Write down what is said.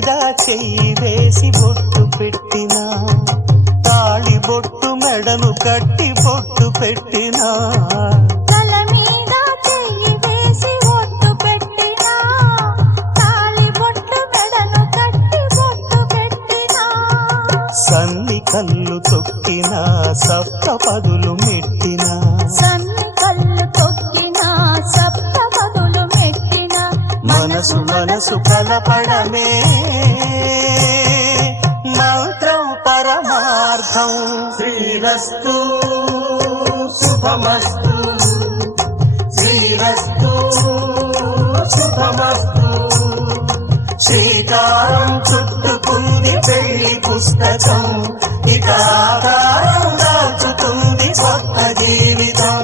మీద చెయ్యి వేసి బొట్టు పెట్టినా, తాళి బొట్టు మెడను కట్టి బొట్టు పెట్టినా, తల మీద చెయ్యి వేసి బొట్టు పెట్టినా, తాళి బొట్టు మెడను కట్టి బొట్టు పెట్టినా, సన్ని కళ్ళు తొక్కినా సప్త పదులు మెట్టినా, సన్ని కళ్ళు తొక్కినా సప్త పదులు మెట్టినా, మనసు మనసు కలపడమే మంత్రం పరమార్థం. శ్రీరస్తు శుభమస్తు, శ్రీరస్తు శుభమస్తు. శ్రీకారం చుట్టుకుంది పెళ్లి పుస్తకం, ఇక ఆకారం దాచుతుంది కొత్త జీవితం.